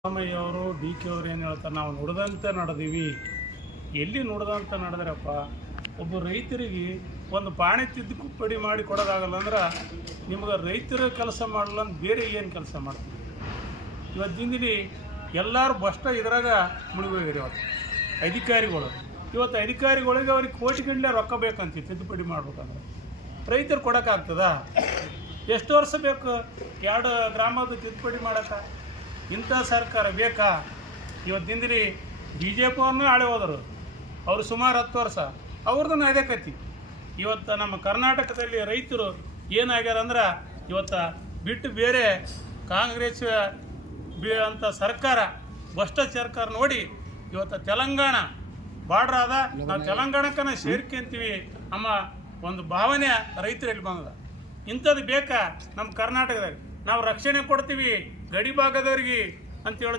ಸಿದ್ದರಾಮಯ್ಯ ಅವರು D K ಅವರು ಏನು ಹೇಳ್ತಾರೆ, ನಾವು ನುಡಿದಂತೆ ನಡೆದೀವಿ. ಎಲ್ಲಿ ನುಡಿದಂತೆ ನಡೆದ್ರಪ್ಪ? ಒಬ್ಬ ರೈತರಿಗೆ ಒಂದು ಪಾಣಿ ತಿದ್ದುಪಡಿ ಮಾಡಿ ಕೊಡೋದಾಗಲ್ಲ ಅಂದ್ರೆ ನಿಮ್ಗೆ ರೈತರ ಕೆಲಸ ಮಾಡಲ್ಲ ಅಂತ ಬೇರೆ ಏನು ಕೆಲಸ ಮಾಡ್ತೀವಿ? ಇವತ್ತಿಂದಿಲ್ಲಿ ಎಲ್ಲರೂ ಬಷ್ಟ ಇದ್ರಾಗ ಮುಳುಗೋಗಿರಿ. ಅಧಿಕಾರಿಗಳು ಇವತ್ತು ಅಧಿಕಾರಿಗಳಿಗೆ ಅವ್ರಿಗೆ ಕೋಟಿಗಟ್ಟಲೆ ರೊಕ್ಕ ಬೇಕಂತ ತಿದ್ದುಪಡಿ ಮಾಡ್ಬೇಕಂದ್ರೆ ರೈತರು ಕೊಡೋಕ್ಕಾಗ್ತದ? ಎಷ್ಟು ವರ್ಷ ಬೇಕು 2 ಗ್ರಾಮದ ತಿದ್ದುಪಡಿ ಮಾಡೋಕ್ಕೆ? ಇಂಥ ಸರ್ಕಾರ ಬೇಕಾ? ಇವತ್ತಿಂದಿರಿ ಬಿ ಜೆ ಪಿ ಅವ್ರನ್ನೇ ಆಳೆ ಹೋದರು, ಅವರು ಸುಮಾರು 10 ವರ್ಷ, ಅವ್ರದ್ದು ಅದೇ ಕತ್ತಿ. ಇವತ್ತು ನಮ್ಮ ಕರ್ನಾಟಕದಲ್ಲಿ ರೈತರು ಏನಾಗ್ಯಾರ ಅಂದ್ರೆ ಇವತ್ತು ಬಿಟ್ಟು ಬೇರೆ ಕಾಂಗ್ರೆಸ್ ಅಂತ ಸರ್ಕಾರ ಭ್ರಷ್ಟಾಚಾರ ನೋಡಿ ಇವತ್ತು ತೆಲಂಗಾಣ ಬಾರ್ಡ್ರ್ ಆದ, ನಾವು ತೆಲಂಗಾಣಕ್ಕನ ಸೇರ್ಕೊಂತೀವಿ ಅಮ್ಮ ಒಂದು ಭಾವನೆ ರೈತರಲ್ಲಿ ಬಂದದ. ಇಂಥದ್ದು ಬೇಕಾ ನಮ್ಮ ಕರ್ನಾಟಕದಾಗ? ನಾವು ರಕ್ಷಣೆ ಕೊಡ್ತೀವಿ ಗಡಿ ಭಾಗದವ್ರಿಗೆ ಅಂತೇಳಿ